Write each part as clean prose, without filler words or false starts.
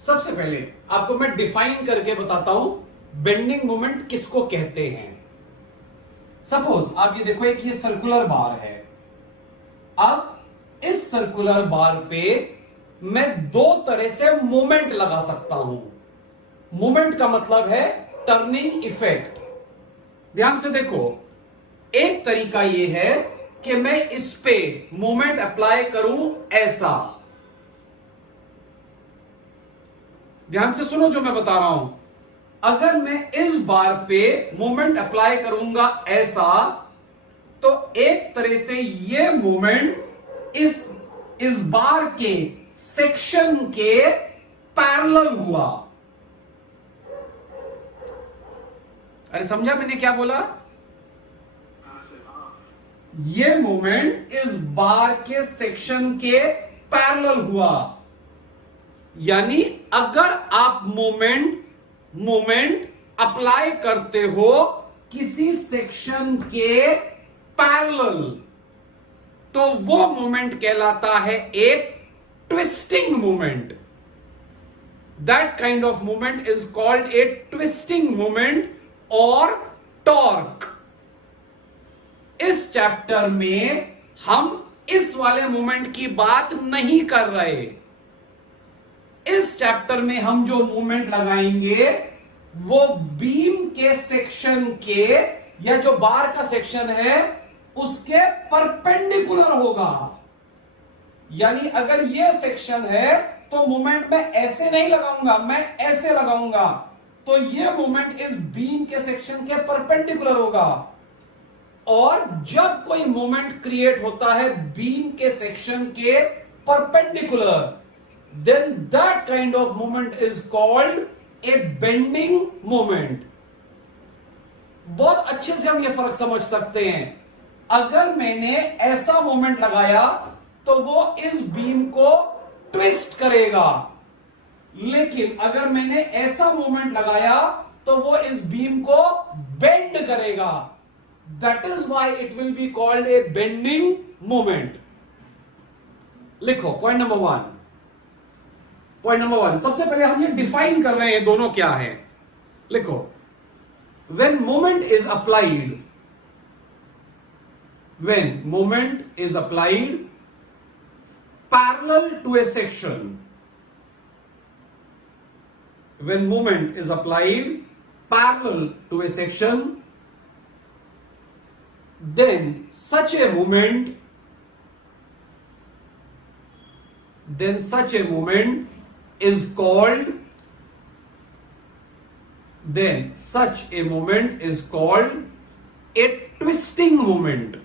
सबसे पहले आपको मैं डिफाइन करके बताता हूं बेंडिंग मोमेंट किसको कहते हैं। सपोज आप ये देखो, एक ये सर्कुलर बार है। अब इस सर्कुलर बार पे मैं दो तरह से मोमेंट लगा सकता हूं। मोमेंट का मतलब है टर्निंग इफेक्ट। ध्यान से देखो, एक तरीका ये है कि मैं इस पे मोमेंट अप्लाई करूं ऐसा। ध्यान से सुनो जो मैं बता रहा हूं। अगर मैं इस बार पे मोमेंट अप्लाई करूंगा ऐसा, तो एक तरह से ये मोमेंट इस बार के सेक्शन के पैरेलल हुआ। अरे समझा मैंने क्या बोला? ये मोमेंट इस बार के सेक्शन के पैरेलल हुआ। यानी अगर आप मोमेंट अप्लाई करते हो किसी सेक्शन के पैरेलल, तो वो मोमेंट कहलाता है एक twisting moment. That kind of moment is called a twisting moment और टॉर्क। इस चैप्टर में हम इस वाले मोमेंट की बात नहीं कर रहे। इस चैप्टर में हम जो मूवमेंट लगाएंगे वो बीम के सेक्शन के, या जो बार का सेक्शन है उसके परपेंडिकुलर होगा। यानी अगर ये सेक्शन है तो मूवमेंट मैं ऐसे नहीं लगाऊंगा, मैं ऐसे लगाऊंगा, तो ये मूवमेंट इस बीम के सेक्शन के परपेंडिकुलर होगा। और जब कोई मूवमेंट क्रिएट होता है बीम के सेक्शन के perpendicular, then that kind of movement is called a bending movement। बहुत अच्छे से हम ये फर्क समझ सकते हैं। अगर मैंने ऐसा मोमेंट लगाया तो वो इस बीम को ट्विस्ट करेगा, लेकिन अगर मैंने ऐसा मोमेंट लगाया तो वो इस बीम को बेंड करेगा। That is why it will be called a bending moment. लिखो point number one. Point number one, सबसे पहले हम ये डिफाइन कर रहे हैं दोनों क्या है। लिखो, when moment is applied parallel to a section, when moment is applied parallel to a section, then such a moment is called a twisting moment.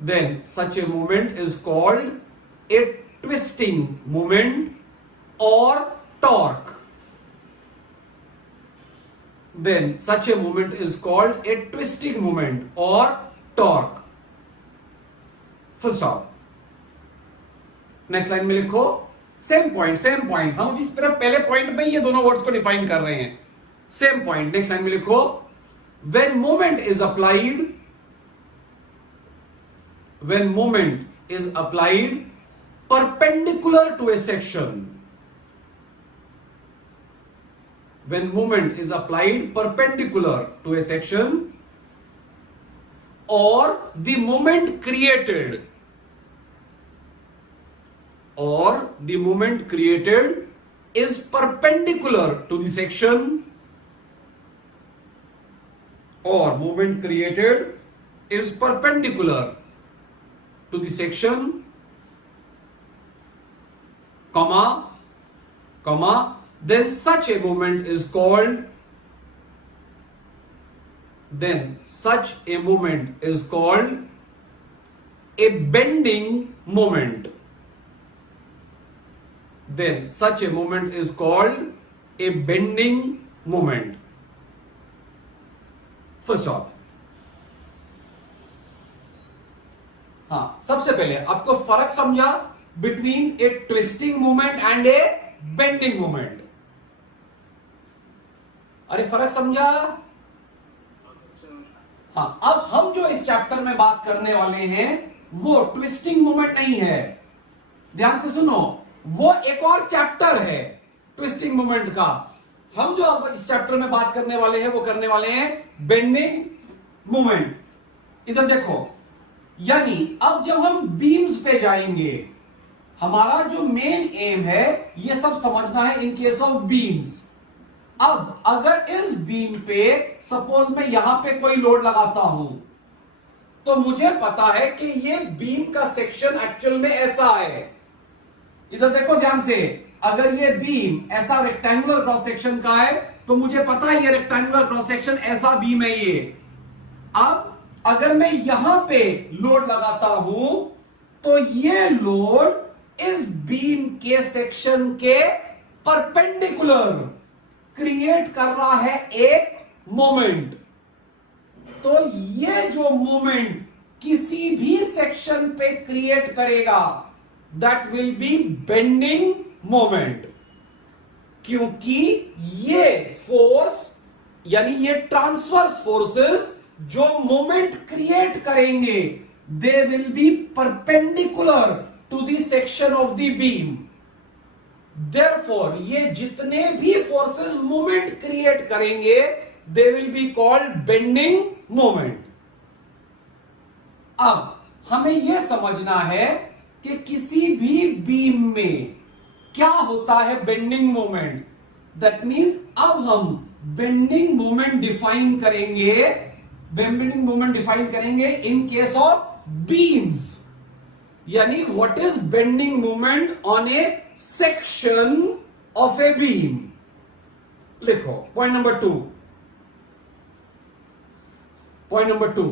Then such a moment is called a twisting moment or torque. Then such a moment is called a twisting moment or torque. Full stop. Next line में लिखो same point. हम इस तरह पहले point में ये दोनों words को डिफाइन कर रहे हैं। सेम पॉइंट नेक्स्ट लाइन में लिखो, when moment is applied perpendicular to a section, when moment is applied perpendicular to a section, or the moment created is perpendicular to the section, or moment created is perpendicular to the section, comma, then such a moment is called a bending moment. Then such a moment is called a bending moment. Full stop. हाँ, सबसे पहले आपको फर्क समझा between A twisting movement and A bending movement. अरे फर्क समझा? हाँ, अब हम जो इस चैप्टर में बात करने वाले हैं वो ट्विस्टिंग मूवमेंट नहीं है। ध्यान से सुनो, वो एक और चैप्टर है ट्विस्टिंग मोमेंट का। हम जो अब इस चैप्टर में बात करने वाले हैं वो करने वाले हैं बेंडिंग मोमेंट। इधर देखो, यानी अब जब हम बीम्स पे जाएंगे, हमारा जो मेन एम है ये सब समझना है इन केस ऑफ बीम्स। अब अगर इस बीम पे सपोज मैं यहां पे कोई लोड लगाता हूं, तो मुझे पता है कि ये बीम का सेक्शन एक्चुअल में ऐसा है। इधर देखो ध्यान से, अगर ये बीम ऐसा रेक्टेंगुलर क्रॉस सेक्शन का है तो मुझे पता है ये रेक्टेंगुलर क्रॉस सेक्शन ऐसा बीम है ये। अब अगर मैं यहां पे लोड लगाता हूं तो ये लोड इस बीम के सेक्शन के परपेंडिकुलर क्रिएट कर रहा है एक मोमेंट। तो ये जो मोमेंट किसी भी सेक्शन पे क्रिएट करेगा that will be bending moment, क्योंकि ये फोर्स यानी ये ट्रांसवर्स फोर्सेस जो मोमेंट क्रिएट करेंगे they will be perpendicular to the section of the beam. Therefore ये जितने भी फोर्सेस मोमेंट क्रिएट करेंगे they will be called bending moment. अब हमें यह समझना है कि किसी भी बीम में क्या होता है बेंडिंग मोमेंट। दैट मींस अब हम बेंडिंग मोमेंट डिफाइन करेंगे, बेंडिंग मोमेंट डिफाइन करेंगे इन केस ऑफ बीम्स। यानी what is bending moment on a section of a beam. लिखो point number 2। Point number 2,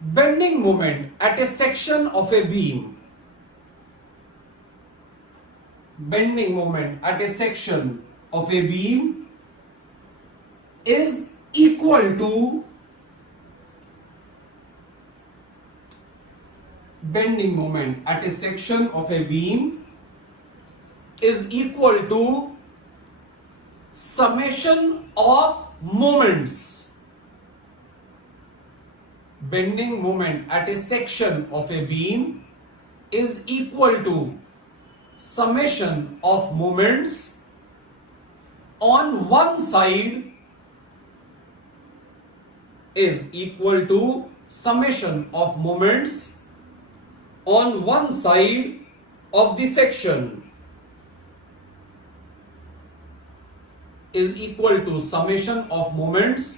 bending moment at a section of a beam. Bending moment at a section of a beam is equal to bending moment at a section of a beam is equal to summation of moments. Bending moment at a section of a beam is equal to summation of moments on one side is equal to summation of moments on one side of the section is equal to summation of moments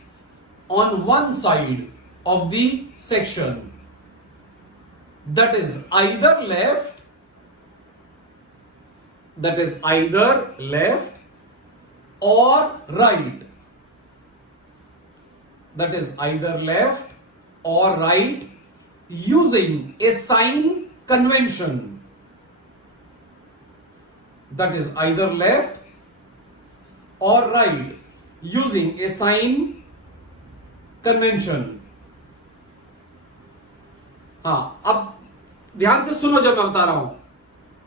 on one side of the section, that is either left, or right, that is either left or right, using a sign convention, that is either left or right using a sign convention। हाँ, अब ध्यान से सुनो जब मैं बता रहा हूं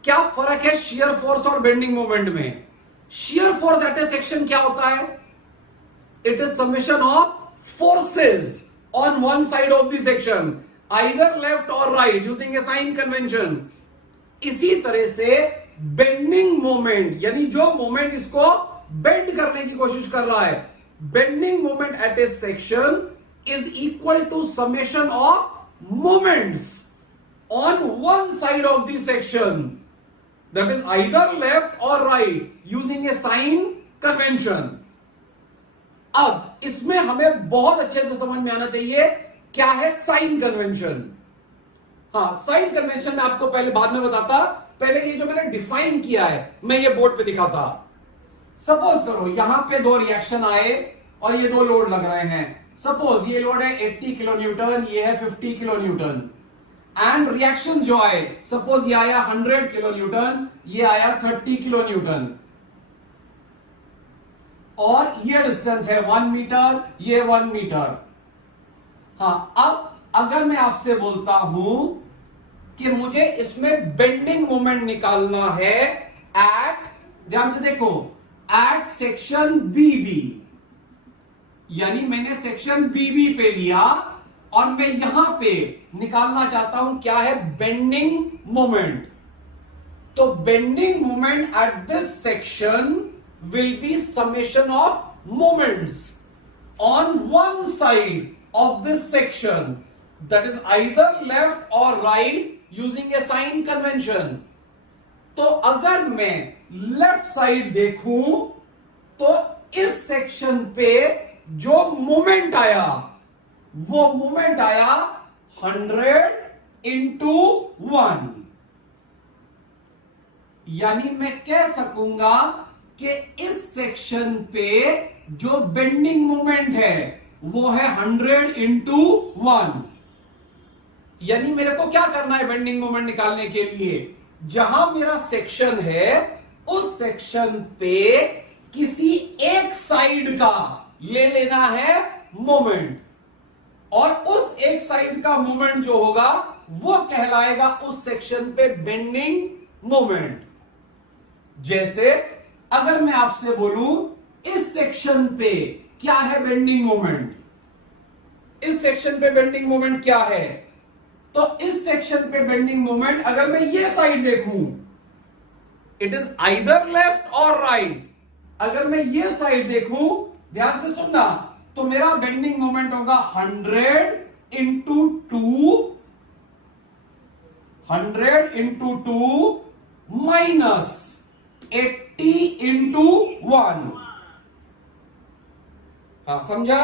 क्या फर्क है शियर फोर्स और बेंडिंग मोमेंट में। Shear force at a section क्या होता है? It is summation of forces on one side of the section, either left और right using a sign convention. इसी तरह से बेंडिंग मोमेंट यानी जो मोमेंट इसको बेंड करने की कोशिश कर रहा है, bending moment at a section is equal to summation of moments on one side of the section, that is either left or right using a sign convention। अब इसमें हमें बहुत अच्छे से समझ में आना चाहिए क्या है साइन कन्वेंशन। हाँ, साइन कन्वेंशन मैं आपको पहले बाद में बताता, पहले ये जो मैंने डिफाइन किया है मैं ये बोर्ड पे दिखाता। सपोज करो यहां पे दो रिएक्शन आए और ये दो लोड लग रहे हैं। सपोज ये लोड है 80 किलो न्यूटन, ये है 50 किलो न्यूटन, एंड रिएक्शन जो आए सपोज ये आया 100 किलो न्यूटन, ये आया 30 किलो न्यूटन, और ये डिस्टेंस है 1 मीटर, ये 1 मीटर। हाँ, अब अगर मैं आपसे बोलता हूं कि मुझे इसमें बेंडिंग मोमेंट निकालना है एट, ध्यान से देखो, एट सेक्शन बीबी, यानी मैंने सेक्शन बीबी पे लिया और मैं यहां पे निकालना चाहता हूं क्या है बेंडिंग मोमेंट। तो bending moment at this section will be summation of moments on one side of this section, that is either left और right using a sign convention. तो अगर मैं लेफ्ट साइड देखूं तो इस सेक्शन पे जो मोमेंट आया वो मोमेंट आया 100/1, यानी मैं कह सकूंगा कि इस सेक्शन पे जो बेंडिंग मोमेंट है वो है 100/1। यानी मेरे को क्या करना है बेंडिंग मोमेंट निकालने के लिए, जहां मेरा सेक्शन है उस सेक्शन पे किसी एक साइड का ले लेना है मोमेंट, और उस एक साइड का मोमेंट जो होगा वो कहलाएगा उस सेक्शन पे बेंडिंग मोमेंट। जैसे अगर मैं आपसे बोलूं इस सेक्शन पे क्या है बेंडिंग मोमेंट, इस सेक्शन पे बेंडिंग मोमेंट क्या है, तो इस सेक्शन पे बेंडिंग मोमेंट अगर मैं ये साइड देखूं, इट इज आइदर लेफ्ट और राइट। अगर मैं ये साइड देखूं, ध्यान से सुनना, तो मेरा बेंडिंग मोमेंट होगा 100/2 माइनस 80/1। हाँ, समझा?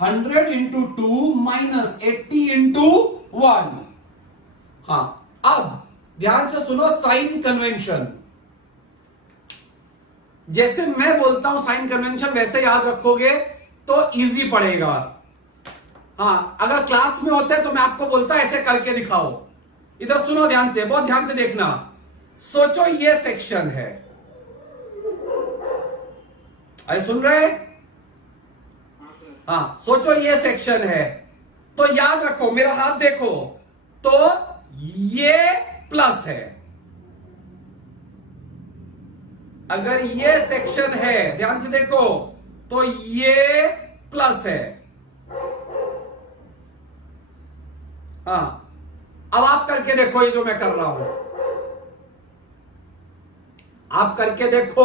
100/2 माइनस 80/1। हाँ, अब ध्यान से सुनो साइन कन्वेंशन। जैसे मैं बोलता हूं साइन कन्वेंशन वैसे याद रखोगे तो इजी पड़ेगा। हाँ, अगर क्लास में होते तो मैं आपको बोलता ऐसे करके दिखाओ। इधर सुनो ध्यान से, बहुत ध्यान से देखना। सोचो ये सेक्शन है, अरे सुन रहे? हाँ, सोचो ये सेक्शन है, तो याद रखो मेरा हाथ देखो, तो ये प्लस है। अगर ये सेक्शन है, ध्यान से देखो, तो ये प्लस है। हाँ, अब आप करके देखो ये जो मैं कर रहा हूं, आप करके देखो,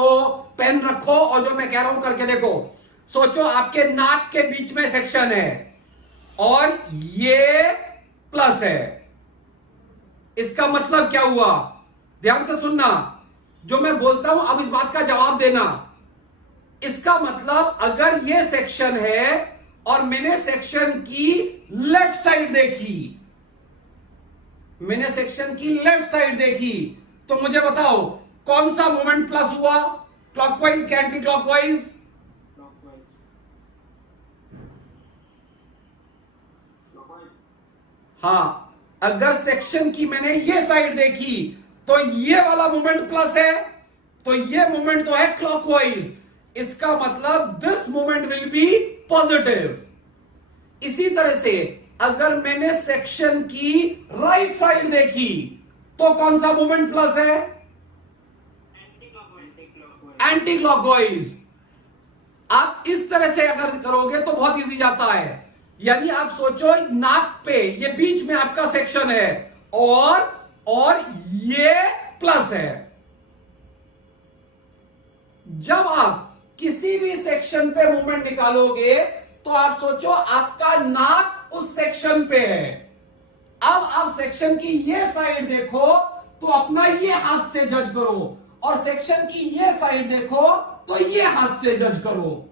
पेन रखो और जो मैं कह रहा हूं करके देखो। सोचो आपके नाक के बीच में सेक्शन है और ये प्लस है, इसका मतलब क्या हुआ? ध्यान से सुनना, जो मैं बोलता हूं अब इस बात का जवाब देना। इसका मतलब अगर ये सेक्शन है और मैंने सेक्शन की लेफ्ट साइड देखी, मैंने सेक्शन की लेफ्ट साइड देखी, तो मुझे बताओ कौन सा मोमेंट प्लस हुआ, क्लॉकवाइज क्या एंटी क्लॉकवाइज? हाँ, अगर सेक्शन की मैंने ये साइड देखी तो ये वाला मोमेंट प्लस है, तो ये मोमेंट तो है क्लॉकवाइज, इसका मतलब this moment will be positive. इसी तरह से अगर मैंने सेक्शन की राइट साइड देखी तो कौन सा मोमेंट प्लस है? Anti clockwise. आप इस तरह से अगर करोगे तो बहुत इजी जाता है। यानी आप सोचो नाक पे ये बीच में आपका सेक्शन है और ये प्लस है। जब आप किसी भी सेक्शन पे मूवमेंट निकालोगे तो आप सोचो आपका नाक उस सेक्शन पे है। अब आप सेक्शन की ये साइड देखो तो अपना ये हाथ से जज करो, और सेक्शन की ये साइड देखो तो ये हाथ से जज करो।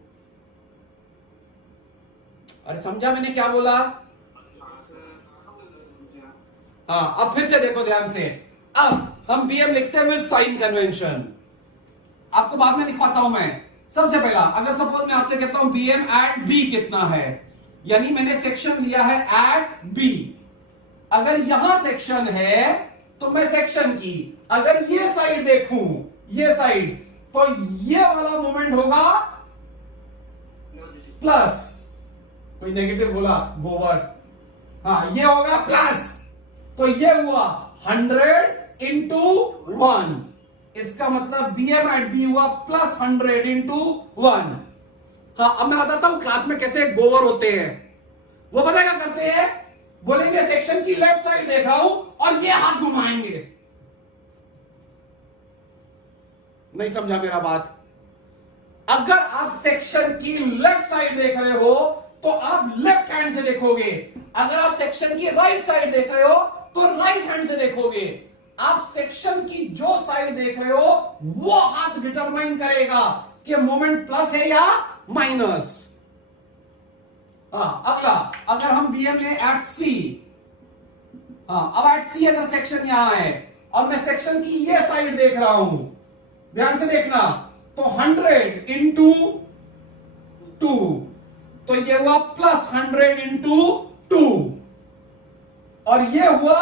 अरे समझा मैंने क्या बोला? हाँ, अब फिर से देखो ध्यान से। अब हम बीएम लिखते हैं विद साइन कन्वेंशन। आपको बाद में लिखवाता हूं मैं। सबसे पहला अगर सपोज मैं आपसे कहता हूं बीएम एट बी कितना है, यानी मैंने सेक्शन लिया है एट बी। अगर यहां सेक्शन है तो मैं सेक्शन की अगर ये साइड देखूं, ये साइड, तो ये वाला मोमेंट होगा प्लस। कोई नेगेटिव बोला गोवर? हाँ, ये होगा प्लस, तो ये हुआ 100/1। इसका मतलब बीएम एट बी हुआ प्लस 100/1। हाँ, अब मैं बताता हूं क्लास में कैसे गोवर होते हैं। वो पता क्या करते हैं, बोलेंगे सेक्शन की लेफ्ट साइड देख रहा हूं और ये हाथ घुमाएंगे। नहीं समझा मेरा बात? अगर आप सेक्शन की लेफ्ट साइड देख रहे हो तो आप लेफ्ट हैंड से देखोगे, अगर आप सेक्शन की राइट साइड देख रहे हो तो राइट हैंड से देखोगे। आप सेक्शन की जो साइड देख रहे हो वो हाथ डिटरमाइन करेगा कि मोमेंट प्लस है या माइनस। अगला, अगर हम बीएम में एट सी, अब एट सी अगर सेक्शन यहां है और मैं सेक्शन की ये साइड देख रहा हूं, ध्यान से देखना, तो 100 इंटू 2, तो ये हुआ प्लस 100 इंटू 2, और ये हुआ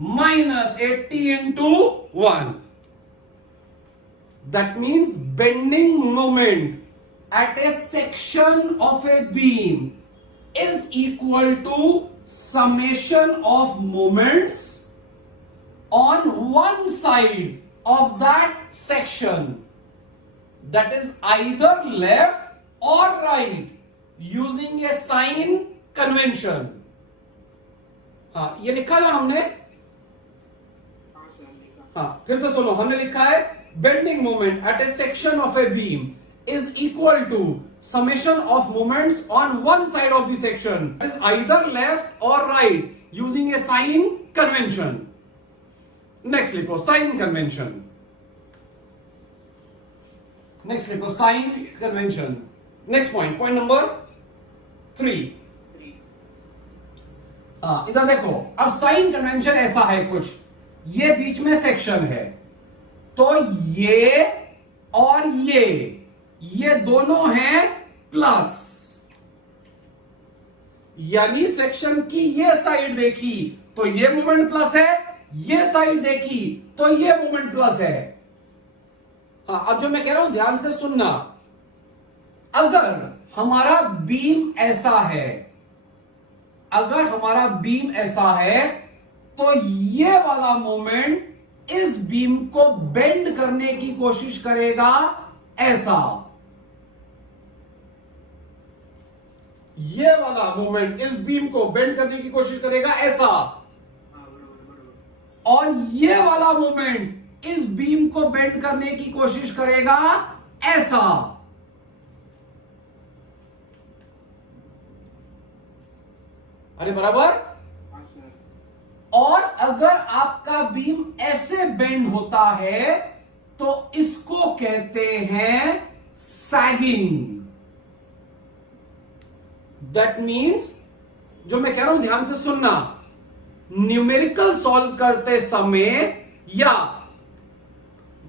minus 80 into 1। That means bending moment at a section of a beam is equal to summation of moments on one side of that section, that is either left or right, using a sign convention। ये लिखा ना हमने? फिर से सुनो, हमने लिखा है bending moment at a section of a beam is equal to summation of moments on one side of the section, that is either left or right, using a sign convention। Next लिखो sign convention। Next लिखो sign convention। Next point, point number 3। इधर देखो, अब sign convention ऐसा है कुछ, ये बीच में सेक्शन है, तो ये और ये दोनों हैं प्लस, यानी सेक्शन की ये साइड देखी तो ये मोमेंट प्लस है, ये साइड देखी तो ये मोमेंट प्लस है। अब जो मैं कह रहा हूं ध्यान से सुनना, अगर हमारा बीम ऐसा है, अगर हमारा बीम ऐसा है तो ये वाला मोमेंट इस बीम को बेंड करने की कोशिश करेगा ऐसा, ये वाला मोमेंट इस बीम को बेंड करने की कोशिश करेगा ऐसा, और ये वाला मोमेंट इस बीम को बेंड करने की कोशिश करेगा ऐसा। अरे बराबर? और अगर आपका बीम ऐसे बेंड होता है तो इसको कहते हैं सैगिंग। दैट मीन्स, जो मैं कह रहा हूं ध्यान से सुनना, न्यूमेरिकल सॉल्व करते समय या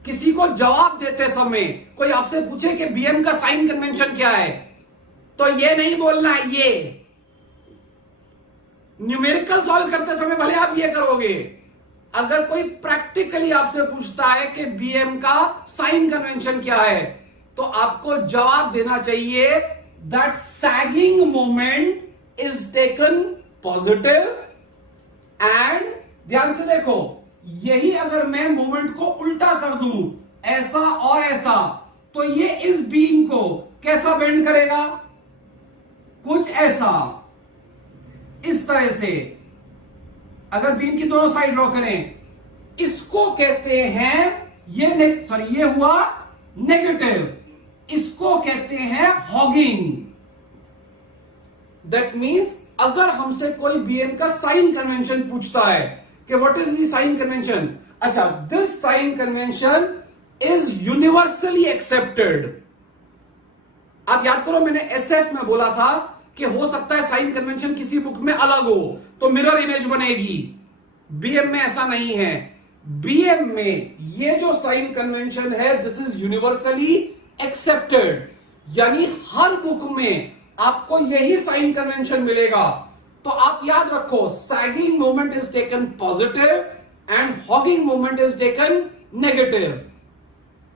किसी को जवाब देते समय कोई आपसे पूछे कि बीएम का साइन कन्वेंशन क्या है, तो ये नहीं बोलना है ये। न्यूमेरिकल सॉल्व करते समय भले आप ये करोगे, अगर कोई प्रैक्टिकली आपसे पूछता है कि बीएम का साइन कन्वेंशन क्या है, तो आपको जवाब देना चाहिए that sagging moment is taken positive. And ध्यान से देखो, यही अगर मैं मोमेंट को उल्टा कर दूं, ऐसा और ऐसा, तो ये इस बीम को कैसा बेंड करेगा? कुछ ऐसा, इस तरह से। अगर बीम की दोनों साइड ड्रॉ करें, इसको कहते हैं ये हुआ नेगेटिव, इसको कहते हैं हॉगिंग। दैट मीन्स अगर हमसे कोई बीएम का साइन कन्वेंशन पूछता है कि what is the sign convention, अच्छा, this sign convention is universally accepted. आप याद करो, मैंने एसएफ में बोला था कि हो सकता है साइन कन्वेंशन किसी बुक में अलग हो तो मिरर इमेज बनेगी। बीएम में ऐसा नहीं है। बीएम में ये जो साइन कन्वेंशन है, दिस इज यूनिवर्सली एक्सेप्टेड, यानी हर बुक में आपको यही साइन कन्वेंशन मिलेगा। तो आप याद रखो, sagging moment is taken positive and hogging moment is taken negative.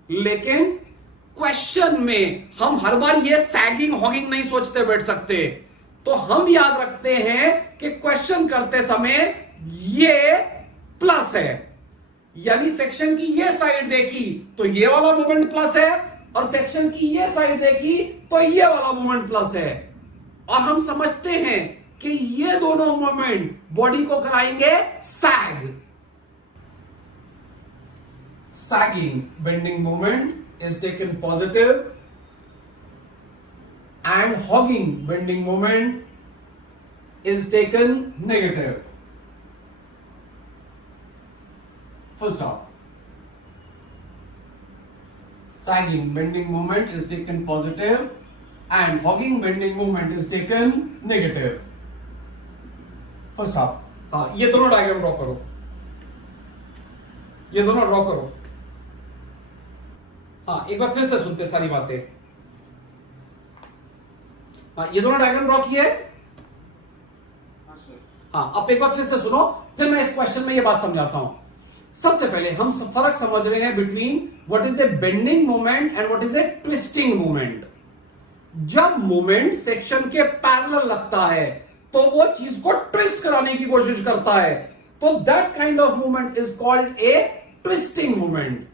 लेकिन क्वेश्चन में हम हर बार ये सैगिंग हॉगिंग नहीं सोचते बैठ सकते, तो हम याद रखते हैं कि क्वेश्चन करते समय ये प्लस है, यानी सेक्शन की ये साइड देखी तो ये वाला मोमेंट प्लस है, और सेक्शन की ये साइड देखी तो ये वाला मोमेंट प्लस है। और हम समझते हैं कि ये दोनों मोमेंट बॉडी को कराएंगे सैग. Sagging bending moment is taken positive and hogging bending moment is taken negative. Full stop. Sagging bending moment is taken positive and hogging bending moment is taken negative. Full stop. हाँ, ये दोनों diagram draw करो. ये दोनों draw करो. हाँ, एक बार फिर से सुनते सारी बातें. हाँ, ये दोनों डायग्राम ड्रॉ किए. हाँ, अब एक बार फिर से सुनो, फिर मैं इस क्वेश्चन में ये बात समझाता हूं. सबसे पहले हम फर्क समझ रहे हैं between what is a bending moment and what is a twisting moment. जब मोमेंट सेक्शन के पैरेलल लगता है तो वो चीज को ट्विस्ट कराने की कोशिश करता है, तो that kind of movement is called a twisting movement.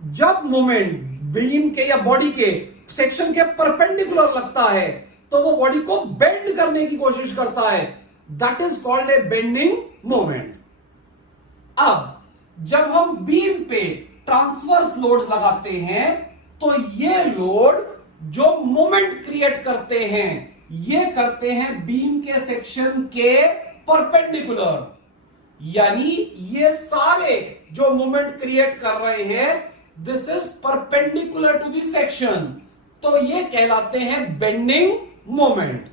जब मोमेंट बीम के या बॉडी के सेक्शन के परपेंडिकुलर लगता है तो वो बॉडी को बेंड करने की कोशिश करता है, that is called a bending moment. अब जब हम बीम पे ट्रांसवर्स लोड्स लगाते हैं तो ये लोड जो मोमेंट क्रिएट करते हैं ये करते हैं बीम के सेक्शन के परपेंडिकुलर. यानी ये सारे जो मोमेंट क्रिएट कर रहे हैं this is perpendicular to the section, तो ये कहलाते हैं बेंडिंग मोमेंट.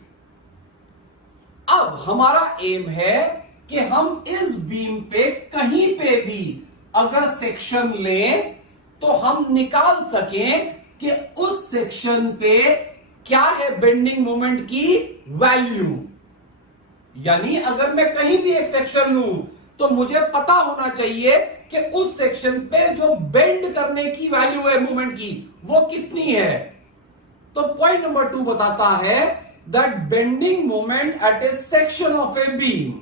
अब हमारा एम है कि हम इस बीम पे कहीं पे भी अगर सेक्शन लें तो हम निकाल सकें कि उस सेक्शन पे क्या है बेंडिंग मोमेंट की वैल्यू. यानी अगर मैं कहीं भी एक सेक्शन लूं तो मुझे पता होना चाहिए कि उस सेक्शन पे जो बेंड करने की वैल्यू है मूवमेंट की वो कितनी है. तो पॉइंट नंबर 2 बताता है that bending moment at a section of a beam.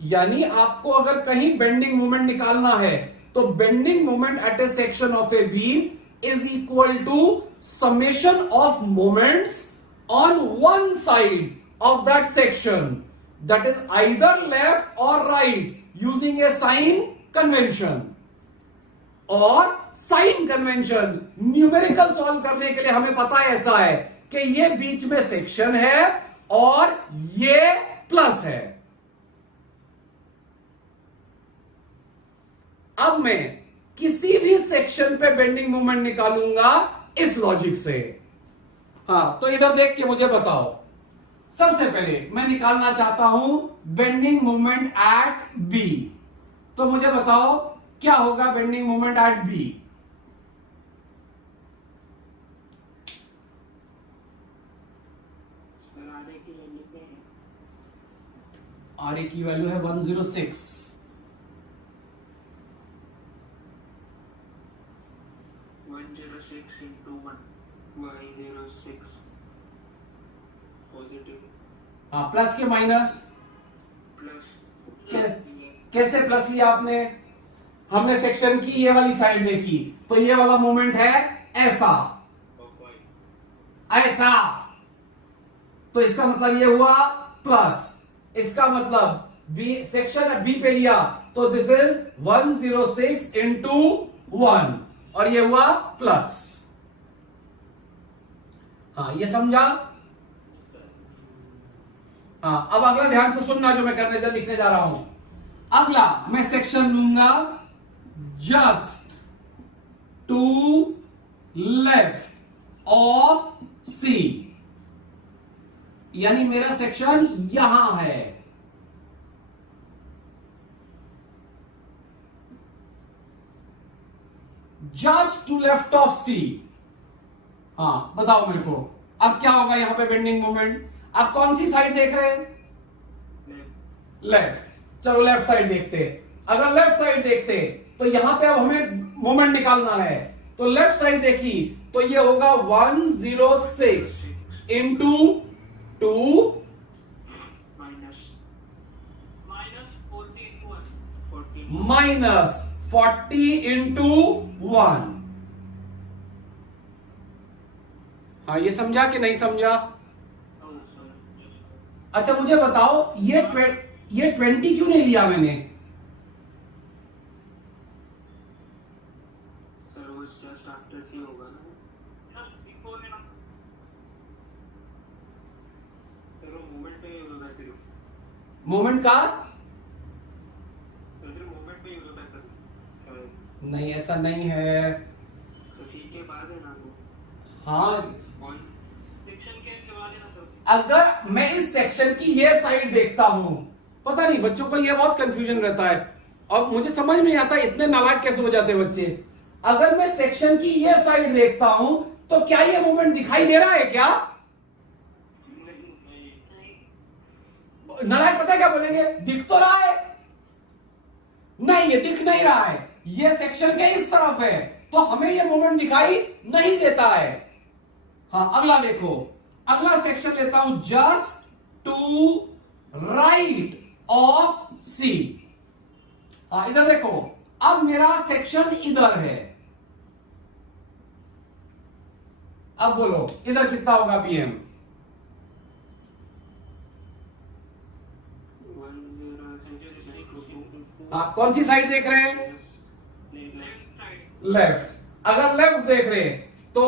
यानी आपको अगर कहीं बेंडिंग मोमेंट निकालना है तो bending moment at a section of a beam is equal to summation of moments on one side of that section, that is either left और right using a sign convention. और sign convention numerical solve करने के लिए हमें पता है ऐसा है कि ये बीच में सेक्शन है और ये प्लस है. अब मैं किसी भी सेक्शन पे बेंडिंग मोमेंट निकालूंगा इस लॉजिक से. हाँ, तो इधर देख के मुझे बताओ. सबसे पहले मैं निकालना चाहता हूं बेंडिंग मोमेंट एट बी. तो मुझे बताओ क्या होगा bending moment at B. R A की वैल्यू है 106. 106 into 1 106 पॉजिटिव. हाँ, प्लस के माइनस. प्लस कैसे प्लस लिया आपने? हमने सेक्शन की ये वाली साइड देखी तो ये वाला मोमेंट है ऐसा ऐसा, तो इसका मतलब ये हुआ प्लस. इसका मतलब बी सेक्शन बी पे लिया तो दिस इज 106 इंटू 1 और ये हुआ प्लस. हाँ, ये समझा? हाँ, अब अगला ध्यान से सुनना जो मैं लिखने जा रहा हूं. अगला मैं सेक्शन लूंगा जस्ट टू लेफ्ट ऑफ सी. यानी मेरा सेक्शन यहां है. जस्ट टू लेफ्ट ऑफ सी. हाँ, बताओ मेरे को अब क्या होगा यहां पे बेंडिंग मोमेंट. आप कौन सी साइड देख रहे हैं? लेफ्ट. चलो लेफ्ट साइड देखते. अगर लेफ्ट साइड देखते तो यहां पे अब हमें मोमेंट निकालना है. तो लेफ्ट साइड देखी तो ये होगा 106 इंटू 2 माइनस 40 इंटू 1. हाँ, ये समझा कि नहीं समझा? अच्छा मुझे बताओ, ये 20 क्यों नहीं लिया मैंने? सर वो जस्ट आफ्टर सी होगा ना। सर वो मूवमेंट पे यूज होता है सिर्फ। मोमेंट का? सर सिर्फ मूवमेंट पे यूज होता है सर। नहीं, ऐसा नहीं है। सर सी के बाद है ना वो। हाँ, पॉइंट सेक्शन के बाद है ना सर। अगर मैं इस सेक्शन की ये साइड देखता हूं, पता नहीं बच्चों को ये बहुत कंफ्यूजन रहता है और मुझे समझ में नहीं आता इतने नालायक कैसे हो जाते हैं बच्चे। अगर मैं सेक्शन की ये साइड देखता हूं तो क्या ये मूवमेंट दिखाई दे रहा है क्या? नालायक पता है क्या बोलेंगे? दिख तो रहा है। नहीं, ये दिख नहीं रहा है, ये सेक्शन के इस तरफ है तो हमें ये मूवमेंट दिखाई नहीं देता है। हाँ, अगला देखो, अगला सेक्शन लेता हूं, जस्ट टू राइट ऑफ सी। हाँ, इधर देखो, अब मेरा सेक्शन इधर है। अब बोलो इधर कितना होगा पीएम? 106 हाँ, कौन सी साइड देख रहे हैं? लेफ्ट। अगर लेफ्ट देख रहे हैं तो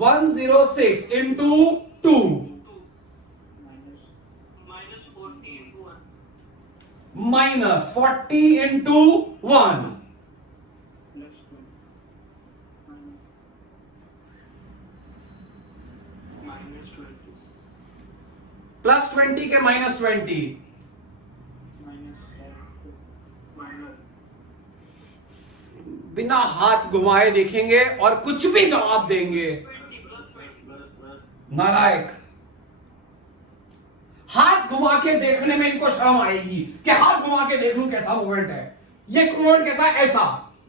106 इंटू 2 माइनस 40 इंटू 1 प्लस 20 के माइनस 20। बिना हाथ घुमाए देखेंगे और कुछ भी जवाब देंगे। नालायक। हाथ घुमा के देखने में इनको शर्म आएगी कि हाथ घुमा के देख लूं कैसा मूवमेंट है, ये मूवमेंट कैसा है, ऐसा।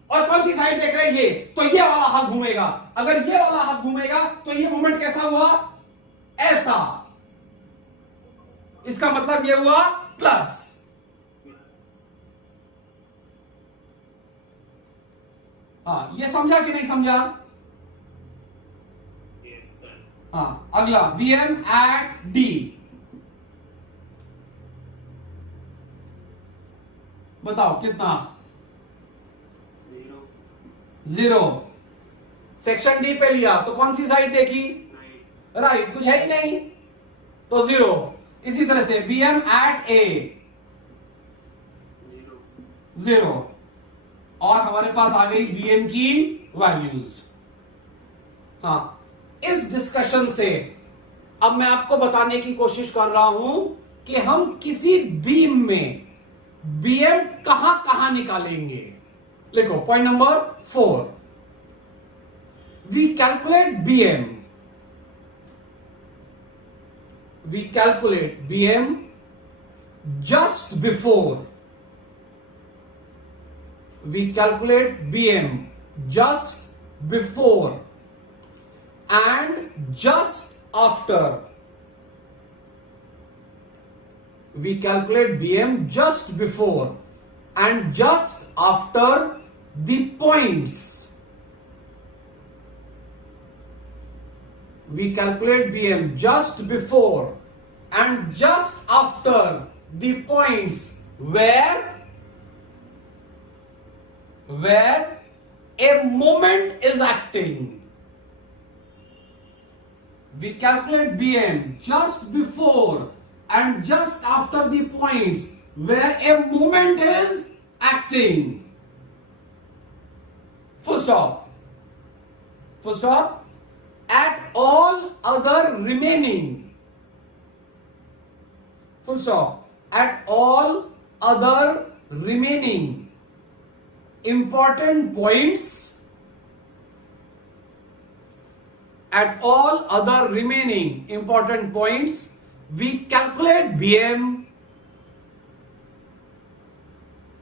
और कौन सी साइड देख रहे हैं? ये, तो ये वाला हाथ घूमेगा। अगर ये वाला हाथ घूमेगा तो ये मूवमेंट कैसा हुआ? ऐसा। इसका मतलब ये हुआ प्लस। हाँ, ये समझा कि नहीं समझा? हाँ, अगला बीएम एट डी। बताओ कितना? 0। सेक्शन डी पे लिया तो कौन सी साइड देखी? राइट, कुछ है ही नहीं तो 0। इसी तरह से बीएम एट ए 0 और हमारे पास आ गई बीएम की वैल्यूज। हाँ, इस डिस्कशन से अब मैं आपको बताने की कोशिश कर रहा हूं कि हम किसी बीम में बीएम कहां कहां निकालेंगे। लिखो point number 4, we calculate BM. We calculate BM just before. We calculate BM just before and just after. We calculate BM just before and just after the points. We calculate BM just before and just after the points where a moment is acting. We calculate BM just before and just after the points where a moment is acting. Full stop. Full stop. At all other remaining, full stop, at all other remaining important points, at all other remaining important points, we calculate BM.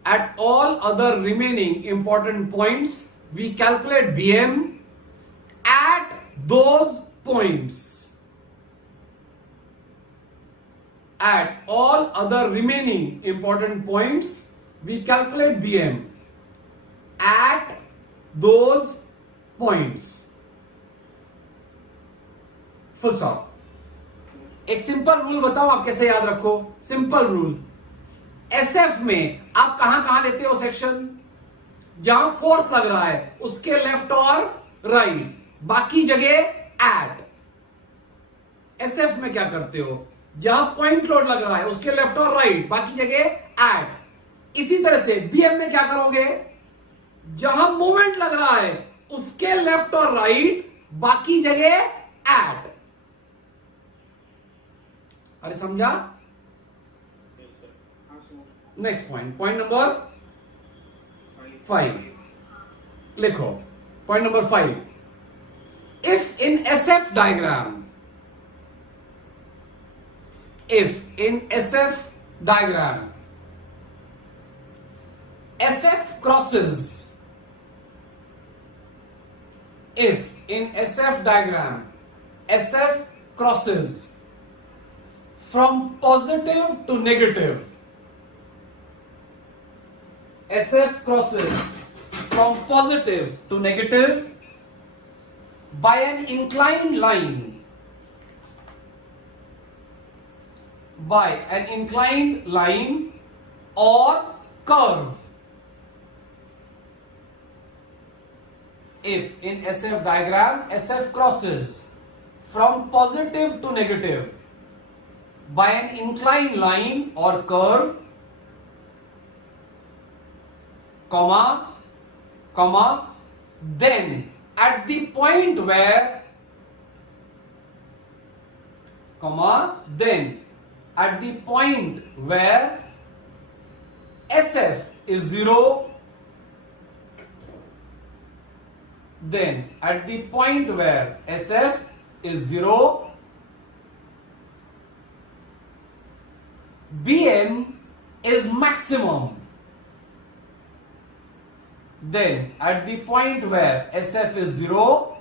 At all other remaining important points, we calculate BM at those points. At all other remaining important points, we calculate BM at those points. Full stop. एक simple rule बताओ आप कैसे याद रखो। Simple rule, SF में आप कहां कहां लेते हो सेक्शन? जहां फोर्स लग रहा है उसके लेफ्ट और राइट, बाकी जगह एट। एसएफ में क्या करते हो? जहां पॉइंट लोड लग रहा है उसके लेफ्ट और राइट, बाकी जगह एट। इसी तरह से बीएम में क्या करोगे? जहां मूवमेंट लग रहा है उसके लेफ्ट और राइट, बाकी जगह एट। अरे समझा? Yes, sir. हाँ, sir. Next point, point number 5 लिखो। Point number 5, if in SF diagram, if in SF diagram SF crosses, if in SF diagram SF crosses from positive to negative, SF crosses from positive to negative by an inclined line, by an inclined line or curve. If in SF diagram SF crosses from positive to negative by an inclined line or curve, comma, then at the point where, then at the point where SF is 0, then at the point where SF is 0, BM is maximum. Then at the point where SF is 0,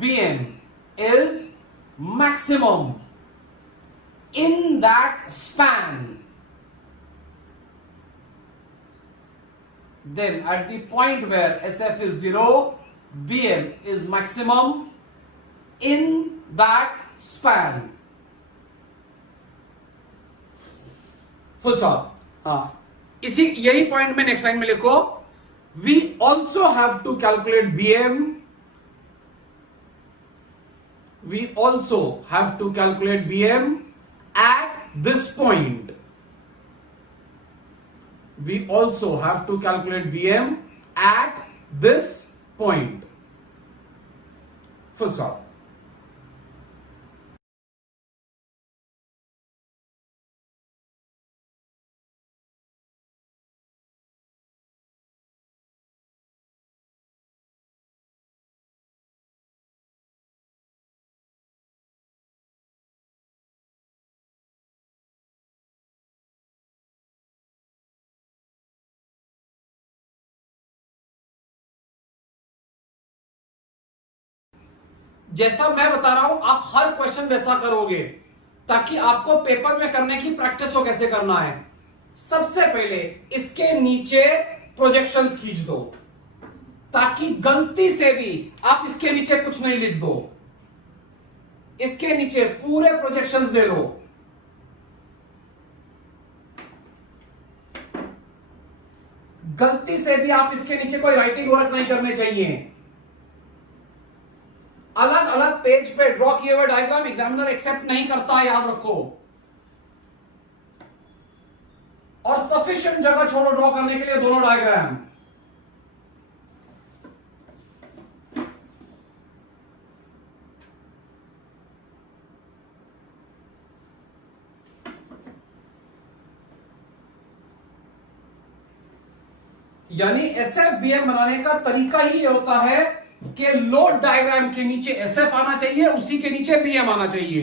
BM is maximum in that span. Then at the point where SF is 0, BM is maximum in that span. Full stop. इसी यही point में next line में लिखो, we also have to calculate BM. We also have to calculate BM at this point. We also have to calculate BM at this point. Full stop. जैसा मैं बता रहा हूं आप हर क्वेश्चन वैसा करोगे ताकि आपको पेपर में करने की प्रैक्टिस हो कैसे करना है। सबसे पहले इसके नीचे प्रोजेक्शंस खींच दो ताकि गलती से भी आप इसके नीचे कुछ नहीं लिख दो। इसके नीचे पूरे प्रोजेक्शंस दे दो। गलती से भी आप इसके नीचे कोई राइटिंग वर्क नहीं करने चाहिए। अलग अलग पेज पे ड्रॉ किए हुए डायग्राम एग्जामिनर एक्सेप्ट नहीं करता है, याद रखो। और सफिशिएंट जगह छोड़ो ड्रॉ करने के लिए दोनों डायग्राम। यानी एसएफ-बीएम बनाने का तरीका ही ये होता है कि लोड डायग्राम के नीचे एसएफ आना चाहिए, उसी के नीचे बीएम आना चाहिए।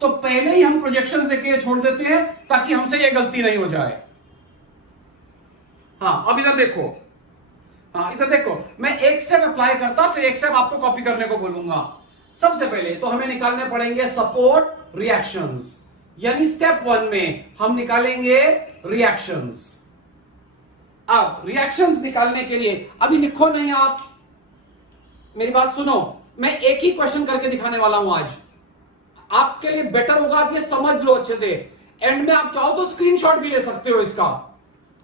तो पहले ही हम प्रोजेक्शंस देके छोड़ देते हैं ताकि हमसे ये गलती नहीं हो जाए। अब इधर देखो, इधर देखो, मैं एक स्टेप अप्लाई करता फिर एक स्टेप आपको कॉपी करने को बोलूंगा। सबसे पहले तो हमें निकालने पड़ेंगे सपोर्ट रिएक्शंस, यानी स्टेप 1 में हम निकालेंगे रिएक्शंस। अब रिएक्शंस निकालने के लिए अभी लिखो नहीं, आप मेरी बात सुनो, मैं एक ही क्वेश्चन करके दिखाने वाला हूं आज। आपके लिए बेटर होगा आप ये समझ लो अच्छे से। एंड में आप चाहो तो स्क्रीनशॉट भी ले सकते हो इसका।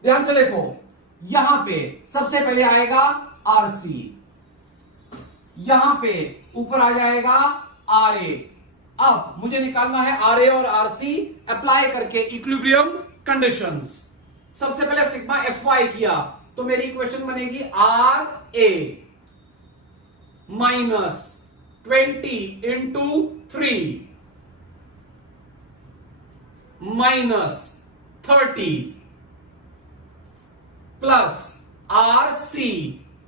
ध्यान से देखो, यहां पे सबसे पहले आएगा आरसी, यहां पे ऊपर आ जाएगा आरए। अब मुझे निकालना है आरए और आरसी अप्लाई करके इक्विलिब्रियम कंडीशंस। सबसे पहले सिग्मा एफ वाई किया तो मेरी इक्वेशन बनेगी R A minus 20 into 3 minus 30 plus R C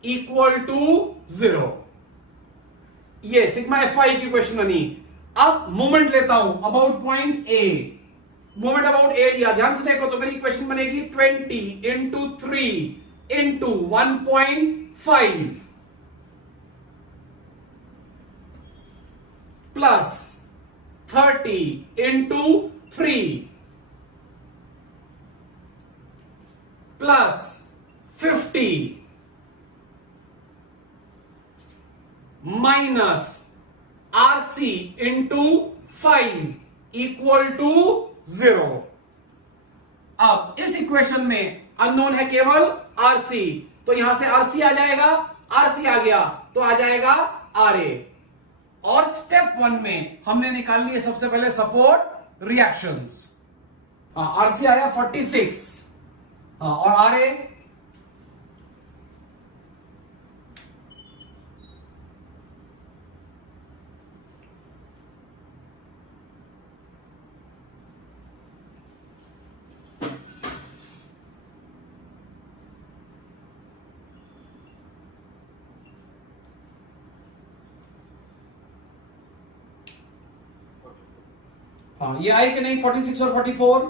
equal to 0। ये सिग्मा एफ आई की इक्वेशन बनी। अब मोमेंट लेता हूं about point A, moment about A लिया। ध्यान से देखो तो मेरी इक्वेशन बनेगी 20 into 3 into 1.5 plus 30 into 3 plus 50 minus RC into 5 equal to 0। अब इस इक्वेशन में अननोन है केवल आरसी, तो यहां से आरसी आ जाएगा, आरसी आ गया तो आ जाएगा आरए। और स्टेप 1 में हमने निकाल लिए सबसे पहले सपोर्ट रिएक्शंस। आरसी आया 46 और आरए ये आई कि नहीं 46 और 44?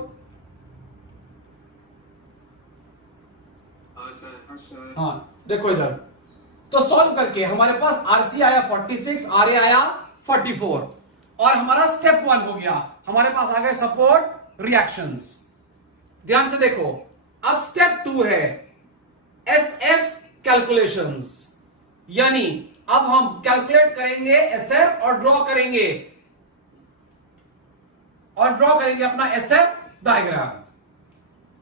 हाँ देखो इधर तो सॉल्व करके हमारे पास आरसी आया 46, आरए आया 44 और हमारा स्टेप 1 हो गया। हमारे पास आ गए सपोर्ट रिएक्शंस। ध्यान से देखो, अब स्टेप 2 है एसएफ कैलकुलेशंस, यानी अब हम कैलकुलेट करेंगे एसएफ और ड्रॉ करेंगे अपना एसएफ डायग्राम।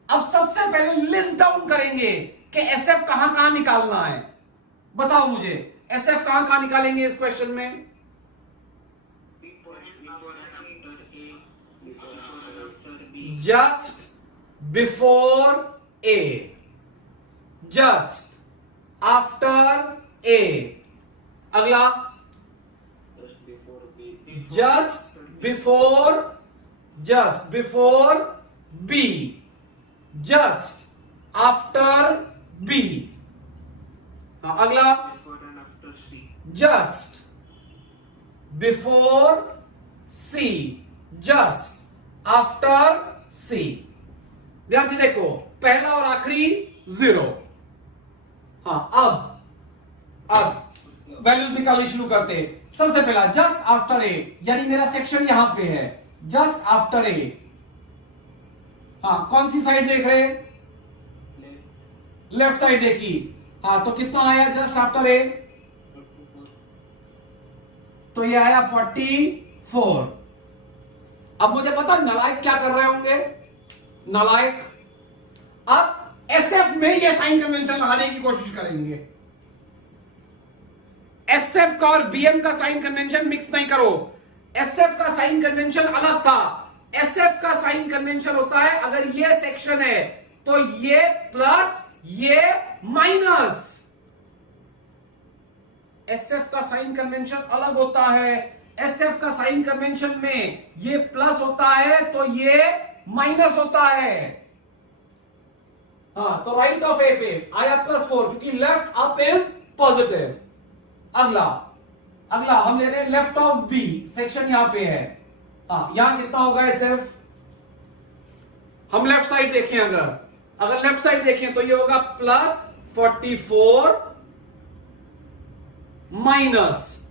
अब सबसे पहले लिस्ट डाउन करेंगे कि एसएफ कहां कहां निकालना है। बताओ मुझे एसएफ कहां कहां निकालेंगे इस क्वेश्चन में? Just before A, just after A, अगला just before B, just after B, अगला just before C, just after C. ध्यान से देखो, पहला और आखिरी 0। अब वैल्यूज निकालनी शुरू करते। सबसे पहला जस्ट आफ्टर ए, यानी मेरा सेक्शन यहां पे है, जस्ट आफ्टर ए। कौन सी साइड देख रहे? लेफ्ट साइड देखी। तो कितना आया जस्ट आफ्टर ए? तो ये आया 44। अब मुझे पता नालायक क्या कर रहे होंगे, नालायक अब एसएफ में ये साइन कन्वेंशन लगाने की कोशिश करेंगे। एसएफ का और बीएम का साइन कन्वेंशन मिक्स नहीं करो। एसएफ का साइन कन्वेंशन अलग था। एसएफ का साइन कन्वेंशन होता है अगर ये सेक्शन है तो ये प्लस ये माइनस। एसएफ का साइन कन्वेंशन अलग होता है। एसएफ का साइन कन्वेंशन में ये प्लस होता है तो ये माइनस होता है। तो राइट ऑफ ए पे आया +4 क्योंकि लेफ्ट अप इज पॉजिटिव। अगला हम ले रहे हैं लेफ्ट ऑफ बी, सेक्शन यहां पे है। यहां कितना होगा एसएफ? हम लेफ्ट साइड देखें, अगर लेफ्ट साइड देखें तो ये होगा +44 माइनस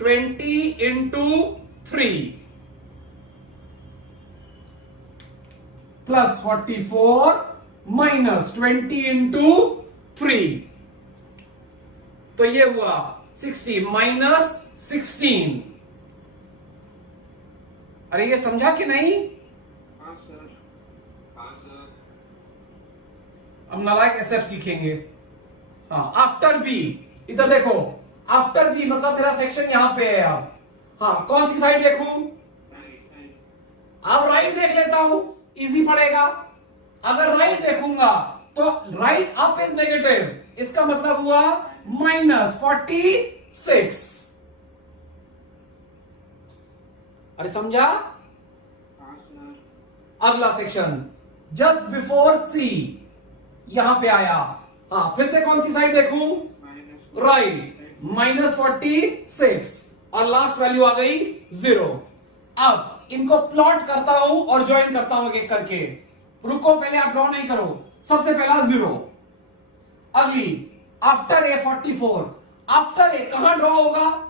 20 इंटू 3 +44 माइनस 20 इंटू 3, तो ये हुआ 60 माइनस 16। अरे ये समझा कि नहीं? हाँ सर। हाँ सर। अब नालायक एसएफ सीखेंगे। हाँ, आफ्टर बी, इधर देखो, आफ्टर बी मतलब मेरा सेक्शन यहां पे है। अब हाँ, कौन सी साइड देखूं? Right side. अब राइट देख लेता हूं, इजी पड़ेगा। अगर राइट देखूंगा तो राइट अप इज नेगेटिव, इसका मतलब हुआ -46। अरे समझा? हाँ सर। अगला सेक्शन जस्ट बिफोर सी, यहां पे आया। हाँ, फिर से कौन सी साइड देखूं? माइनस राइट, -46 और लास्ट वैल्यू आ गई 0। अब इनको प्लॉट करता हूं और ज्वाइन करता हूं एक करके। रुको, पहले आप ड्रॉ नहीं करो, सबसे पहला 0। अगली आफ्टर ए 44, आफ्टर ए कहां ड्रॉ होगा?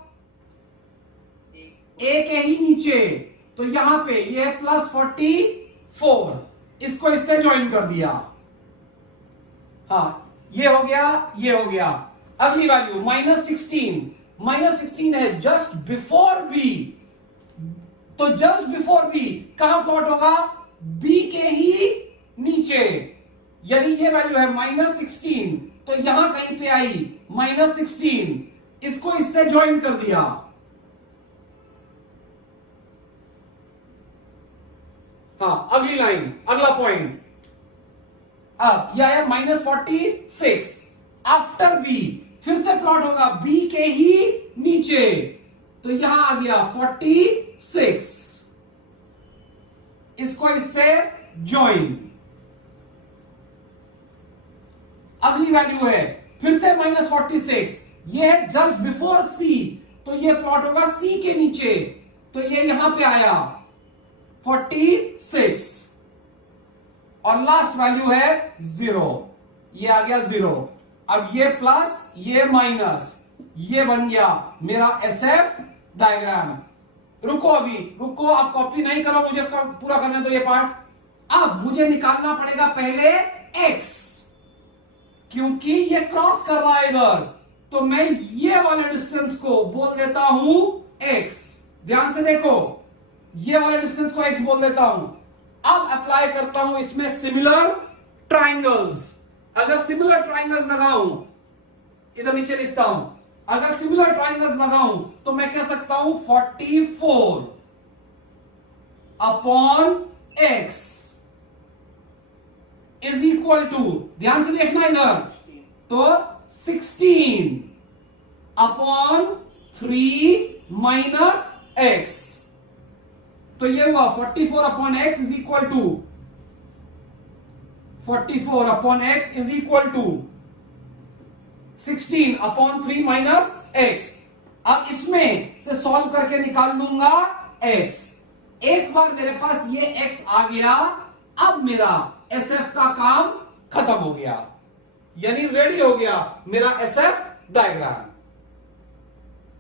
ए के ही नीचे, तो यहां पे ये है +44, इसको इससे ज्वाइन कर दिया। हाँ, ये हो गया, ये हो गया। अगली वैल्यू -16, -16 है जस्ट बिफोर बी, तो जस्ट बिफोर बी कहां प्लॉट होगा? बी के ही नीचे, यानी ये वैल्यू है -16, तो यहां कहीं पे आई -16, इसको इससे ज्वाइन कर दिया। हाँ, अगली लाइन, अगला पॉइंट। अब यह है -46, आफ्टर बी फिर से प्लॉट होगा बी के ही नीचे, तो यहां आ गया 46, इसको इससे ज्वाइन। अगली वैल्यू है फिर से -46, ये है जस्ट बिफोर सी, तो ये प्लॉट होगा सी के नीचे, तो ये यहां पे आया 46 और लास्ट वैल्यू है 0, ये आ गया 0। अब ये प्लस ये माइनस, ये बन गया मेरा एसएफ डायग्राम। रुको, अभी रुको, आप कॉपी नहीं करो, मुझे पूरा करने दो ये पार्ट। अब मुझे निकालना पड़ेगा पहले x, क्योंकि ये क्रॉस कर रहा है इधर, तो मैं ये वाले डिस्टेंस को बोल देता हूं x। ध्यान से देखो, ये वाले डिस्टेंस को x बोल देता हूं। अब अप्लाई करता हूं इसमें सिमिलर ट्राइंगल्स। अगर सिमिलर ट्राइंगल्स लगाऊं, इधर नीचे लिखता हूं, अगर सिमिलर ट्राइंगल्स लगाऊं तो मैं कह सकता हूं 44 upon x is equal to, ध्यान से देखना इधर, तो 16 अपॉन 3 माइनस x, तो ये हुआ 44 upon x is equal to 44 upon x is equal to 16 upon 3 minus x। अब इसमें से सॉल्व करके निकाल लूंगा x। एक बार मेरे पास ये x आ गया, अब मेरा SF का काम खत्म हो गया, यानी रेडी हो गया मेरा SF डायग्राम।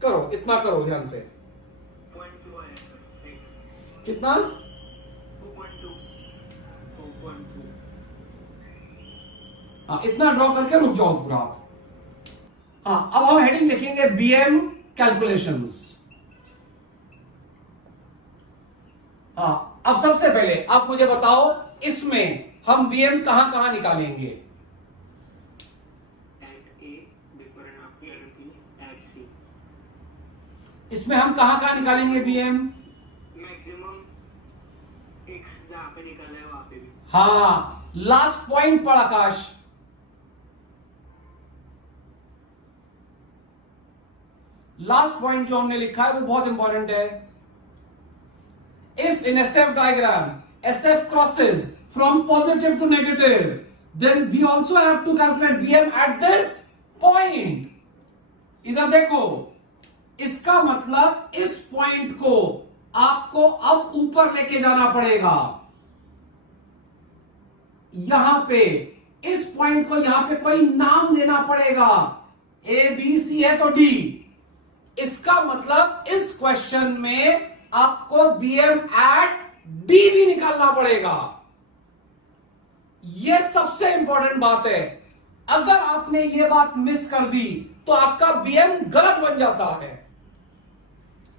करो, इतना करो ध्यान से। 2.2 आएगा x। कितना? 2.2। हाँ, इतना ड्रॉ करके रुक जाओ पूरा। हाँ, अब हम हेडिंग लिखेंगे BM कैलकुलेशंस। हाँ, अब सबसे पहले आप मुझे बताओ, इसमें हम BM कहां कहां निकालेंगे? At A, before and after B, at C। इसमें हम कहां कहां निकालेंगे BM? मैक्सिमम x जहां पे निकाला है वहां पे भी। हाँ, लास्ट पॉइंट पर आकाश, लास्ट पॉइंट जो हमने लिखा है वो बहुत इंपॉर्टेंट है। If in SF diagram SF crosses from positive to negative, then we also have to calculate BM at this point। इधर देखो, इसका मतलब इस पॉइंट को आपको अब ऊपर लेके जाना पड़ेगा। यहां पे इस पॉइंट को यहां पे कोई नाम देना पड़ेगा। ABC है तो D। इसका मतलब इस क्वेश्चन में आपको BM एट D भी निकालना पड़ेगा। यह सबसे इंपॉर्टेंट बात है। अगर आपने यह बात मिस कर दी तो आपका BM गलत बन जाता है।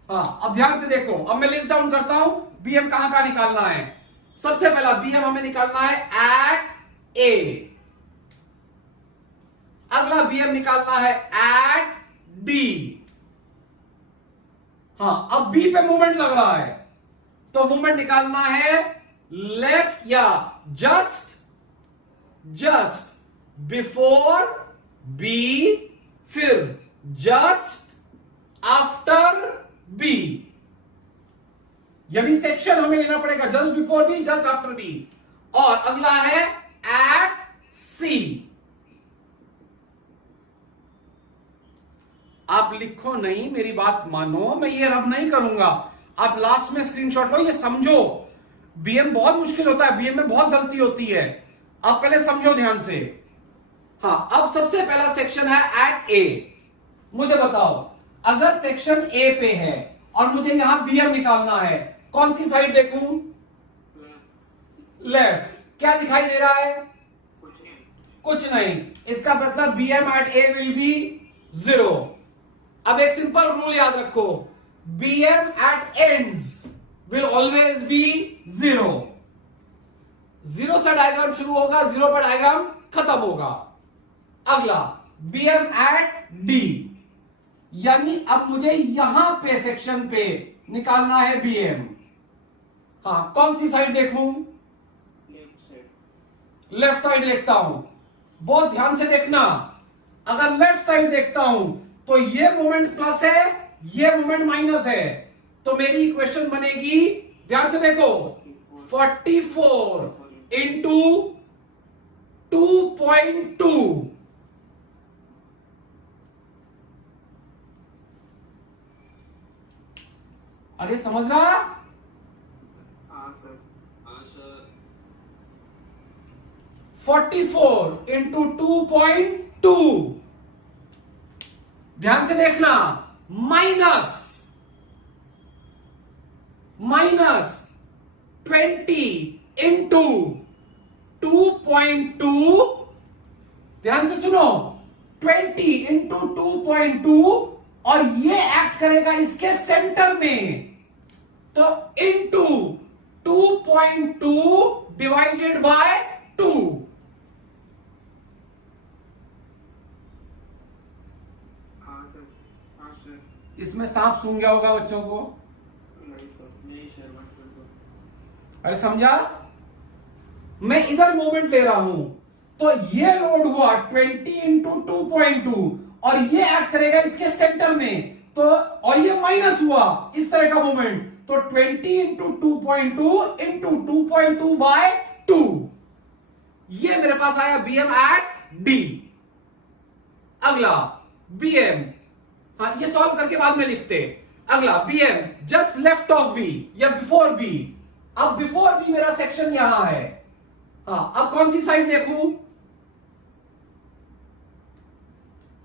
हाँ, अब ध्यान से देखो, अब मैं लिस्ट डाउन करता हूं बीएम कहां कहां निकालना है। सबसे पहला बीएम हमें निकालना है एट ए, अगला बीएम निकालना है एट डी। हाँ, अब बी पे मूवमेंट लग रहा है तो मूवमेंट निकालना है लेफ्ट या जस्ट बिफोर बी, फिर जस्ट आफ्टर बी। यह भी सेक्शन हमें लेना पड़ेगा, just before B, just after B. और अगला है एट सी। आप लिखो नहीं, मेरी बात मानो, मैं ये रब नहीं करूंगा। आप लास्ट में स्क्रीनशॉट लो, ये समझो। बीएम बहुत मुश्किल होता है, बीएम में बहुत गलती होती है, आप पहले समझो ध्यान से। हाँ, अब सबसे पहला सेक्शन है एट ए। मुझे बताओ, अगर सेक्शन ए पे है और मुझे यहां बीएम निकालना है, कौन सी साइड देखूं? लेफ्ट। क्या दिखाई दे रहा है? कुछ नहीं। इसका मतलब BM at A will be 0। अब एक सिंपल रूल याद रखो, BM at ends will always be 0। 0 से डायग्राम शुरू होगा, 0 पर डायग्राम खत्म होगा। अगला बीएम एट डी, यानी अब मुझे यहां पे सेक्शन पे निकालना है बीएम। हाँ, कौन सी साइड देखूं? लेफ्ट साइड देखता हूं। बहुत ध्यान से देखना, अगर लेफ्ट साइड देखता हूं तो ये मोमेंट प्लस है, ये मोमेंट माइनस है, तो मेरी इक्वेशन बनेगी, ध्यान से देखो, 44 इंटू 2.2। अरे समझ रहा? हाँ सर। 44 इंटू 2.2, ध्यान से देखना, माइनस 20 इंटू 2.2, ध्यान से सुनो, 20 इंटू 2.2, और ये एक्ट करेगा इसके सेंटर में, तो इंटू 2.2 डिवाइडेड बाय 2। इसमें सांप सूंघ गया होगा बच्चों को? नहीं सर, मत कर दो। अरे समझा? मैं इधर मोमेंट ले रहा हूं तो ये लोड हुआ 20 इंटू 2.2, और ये एक्ट करेगा इसके सेंटर में, तो और ये माइनस हुआ इस तरह का मोमेंट, तो 20 इंटू 2.2 इंटू 2.2 बाय 2, ये मेरे पास आया बीएम एट डी। अगला बीएम, हाँ ये सॉल्व करके बाद में लिखते। अगला BM just left of B या बिफोर बी। अब बिफोर बी मेरा सेक्शन यहां है। हाँ, अब कौन सी साइड देखूं?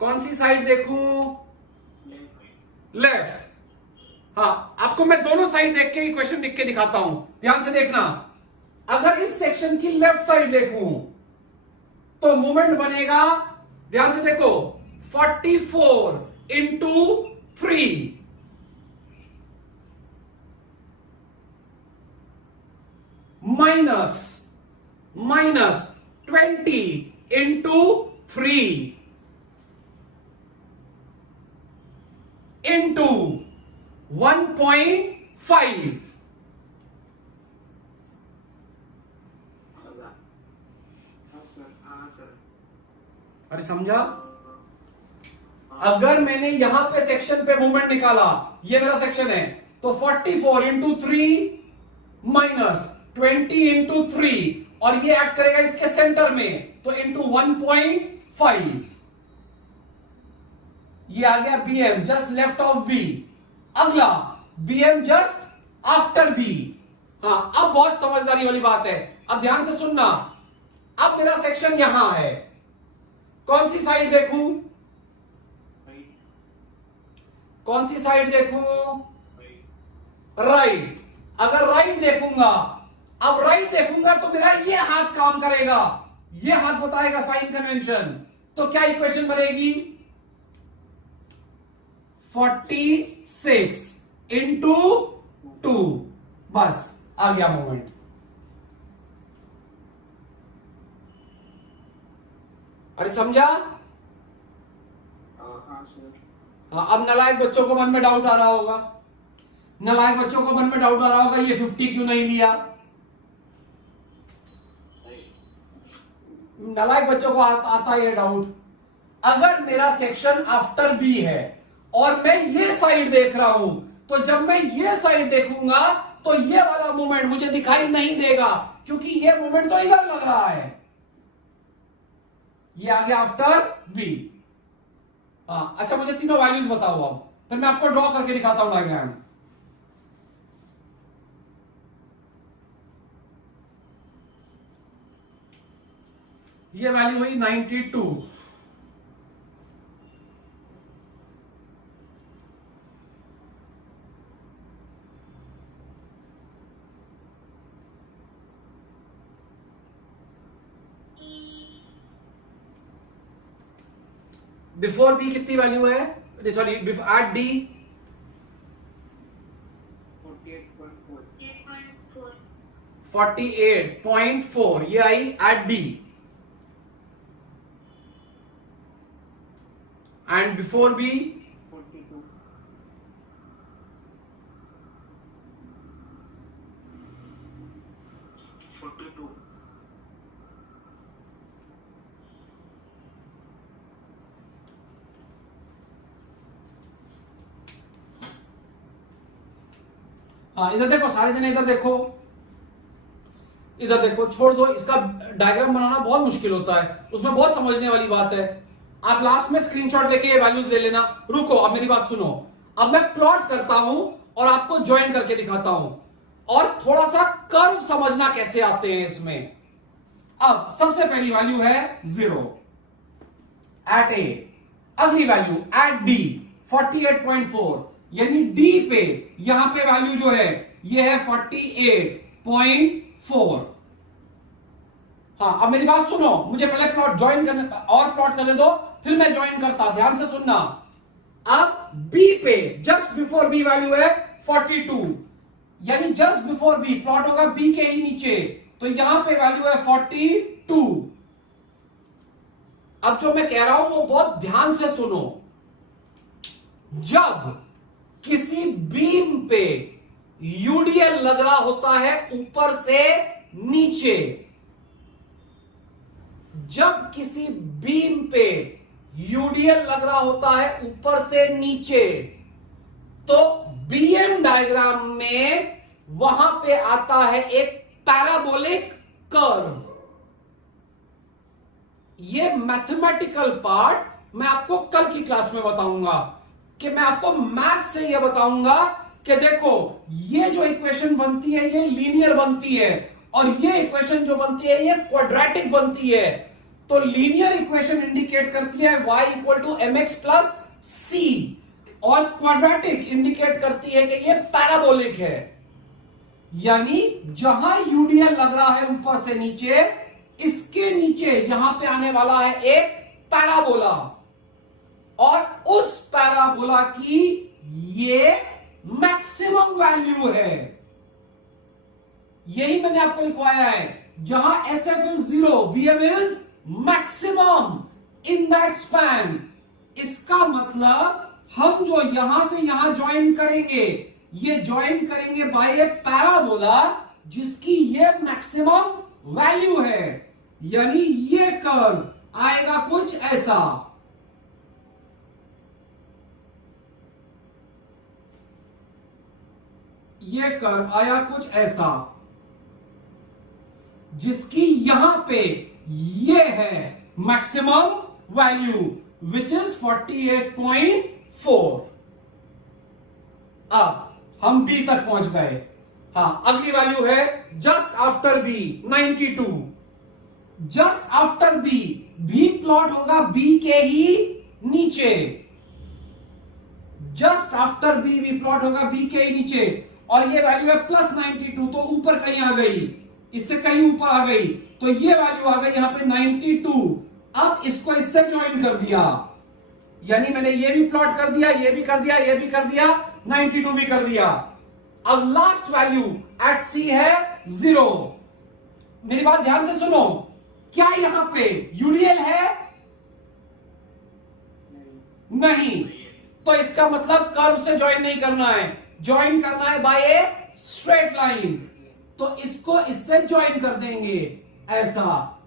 कौन सी साइड देखूं? लेफ्ट। हाँ, आपको मैं दोनों साइड देख के इक्वेशन लिख के दिखाता हूं, ध्यान से देखना। अगर इस सेक्शन की लेफ्ट साइड देखूं तो मूवमेंट बनेगा, ध्यान से देखो, 44 इंटू 3 माइनस 20 इंटू 3 इंटू 1.5। अरे समझा? अगर मैंने यहां पे सेक्शन पे मूवमेंट निकाला, ये मेरा सेक्शन है, तो 44 इंटू 3 माइनस 20 इंटू 3, और ये एक्ट करेगा इसके सेंटर में, तो इंटू 1.5, ये आ गया BM just left of B. अगला बीएम जस्ट आफ्टर बी। हाँ, अब बहुत समझदारी वाली बात है, अब ध्यान से सुनना। अब मेरा सेक्शन यहां है, कौन सी साइड देखूं? कौन सी साइड देखूं? राइट। अगर राइट देखूंगा, अब राइट देखूंगा तो मेरा ये हाथ काम करेगा, ये हाथ बताएगा साइन कन्वेंशन, तो क्या इक्वेशन बनेगी? 46 इंटू 2, बस आ गया मोमेंट। अरे समझा? हाँ सर। हाँ, अब नालायक बच्चों को मन में डाउट आ रहा होगा, नालायक बच्चों को मन में डाउट आ रहा होगा ये 50 क्यों नहीं लिया। नालायक बच्चों को आता है ये डाउट। अगर मेरा सेक्शन आफ्टर बी है और मैं ये साइड देख रहा हूं, तो जब मैं ये साइड देखूंगा तो ये वाला मोमेंट मुझे दिखाई नहीं देगा, क्योंकि ये मोमेंट तो इधर लग रहा है। ये आ गया आफ्टर बी। हाँ अच्छा, मुझे तीनों वैल्यूज बताओ अब, फिर मैं आपको ड्रॉ करके दिखाता हूं डायग्राम। ये वैल्यू हुई 92, बिफोर बी कितनी वैल्यू है, सॉरी एट डी 48.4। 48.4 ये आई at D, and before B 42। 42। हाँ इधर देखो सारे जने, इधर देखो, इधर देखो, छोड़ दो, इसका डायग्राम बनाना बहुत मुश्किल होता है, उसमें बहुत समझने वाली बात है। आप लास्ट में स्क्रीनशॉट लेके ये वैल्यूज ले लेना। रुको, अब मेरी बात सुनो, अब मैं प्लॉट करता हूं और आपको ज्वाइन करके दिखाता हूं, और थोड़ा सा कर्व समझना कैसे आते हैं इसमें। अब सबसे पहली वैल्यू है 0 एट ए, अगली वैल्यू एट डी 48.4, यानी डी पे यहां पे वैल्यू जो है ये है 48.4। हाँ अब मेरी बात सुनो, मुझे पहले प्लॉट ज्वाइन करने और प्लॉट करने दो, फिर मैं ज्वाइन करता, ध्यान से सुनना। अब बी पे जस्ट बिफोर बी वैल्यू है 42, यानी जस्ट बिफोर बी प्लॉट होगा बी के ही नीचे, तो यहां पे वैल्यू है 42। अब जो मैं कह रहा हूं वो बहुत ध्यान से सुनो। जब किसी बीम पे यूडीएल लग रहा होता है ऊपर से नीचे, जब किसी बीम पे यूडीएल लग रहा होता है ऊपर से नीचे, तो बीएम डायग्राम में वहां पे आता है एक पैराबोलिक कर्व। ये मैथमेटिकल पार्ट मैं आपको कल की क्लास में बताऊंगा, कि मैं आपको मैथ से यह बताऊंगा कि देखो ये जो इक्वेशन बनती है ये लीनियर बनती है, और ये इक्वेशन जो बनती है ये क्वाड्रेटिक बनती है। तो लीनियर इक्वेशन इंडिकेट करती है y equal to M X plus C, और क्वाड्रेटिक इंडिकेट करती है कि ये पैराबोलिक है। यानी जहां यूडीएल लग रहा है ऊपर से नीचे, इसके नीचे यहां पे आने वाला है एक पैराबोला, और उस पैराबोला की ये मैक्सिमम वैल्यू है। यही मैंने आपको लिखवाया है, जहां S F is 0, BM is maximum in that span. इसका मतलब हम जो यहां से यहां ज्वाइन करेंगे, ये ज्वाइन करेंगे बाय ए पैराबोला जिसकी ये मैक्सिमम वैल्यू है। यानी ये कर्व आएगा कुछ ऐसा, ये कर्व आया कुछ ऐसा, जिसकी यहां पे ये है मैक्सिमम वैल्यू विच इज 48.4। अब हम बी तक पहुंच गए। हाँ अगली वैल्यू है just after B 92। Just after B, भी प्लॉट होगा बी के ही नीचे, जस्ट आफ्टर बी भी प्लॉट होगा बी के ही नीचे, और ये वैल्यू है प्लस 92, तो ऊपर कहीं आ गई, इससे कहीं ऊपर आ गई, तो ये वैल्यू आ गई यहां पे 92। अब इसको इससे ज्वाइन कर दिया, यानी मैंने ये भी प्लॉट कर दिया, ये भी कर दिया, ये भी कर दिया, 92 भी कर दिया। अब लास्ट वैल्यू एट सी है 0। मेरी बात ध्यान से सुनो, क्या यहां पे यूडीएल है? नहीं। तो इसका मतलब कर्व से ज्वाइन नहीं करना है, ज्वाइन करना है बाय ए स्ट्रेट लाइन। तो इसको इससे ज्वाइन कर देंगे ऐसा,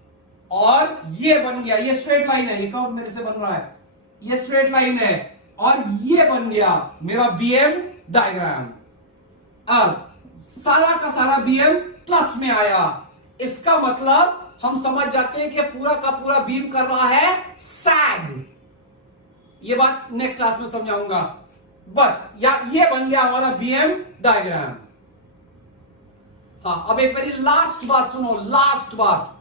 और ये बन गया, ये स्ट्रेट लाइन है, ये कर्व मेरे से बन रहा है, ये स्ट्रेट लाइन है, और ये बन गया मेरा बीएम डायग्राम। अब सारा का सारा बीएम प्लस में आया, इसका मतलब हम समझ जाते हैं कि पूरा का पूरा बीम कर रहा है सैग। ये बात नेक्स्ट क्लास में समझाऊंगा। बस या ये बन गया हमारा बीएम डायग्राम। हाँ, अब एक बारी लास्ट बात सुनो, लास्ट बात।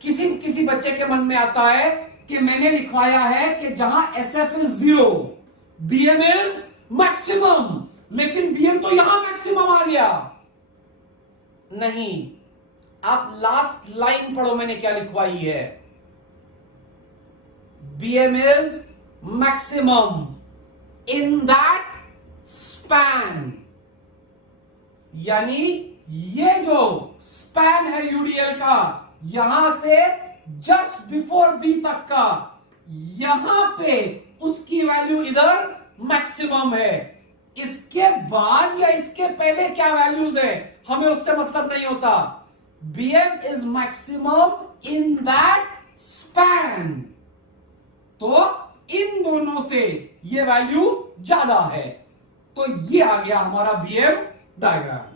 किसी बच्चे के मन में आता है कि मैंने लिखवाया है कि जहां SF is 0, BM is maximum, लेकिन BM तो यहां मैक्सिमम आ गया। नहीं, आप लास्ट लाइन पढ़ो, मैंने क्या लिखवाई है। BM is maximum in that span, यानी ये जो स्पैन है यूडीएल का, यहां से जस्ट बिफोर बी तक का, यहां पे उसकी वैल्यू इधर मैक्सिमम है। इसके बाद या इसके पहले क्या वैल्यूज है हमें उससे मतलब नहीं होता। BM is maximum in that span, तो इन दोनों से ये वैल्यू ज्यादा है, तो ये आ गया हमारा बीएम डायग्राम।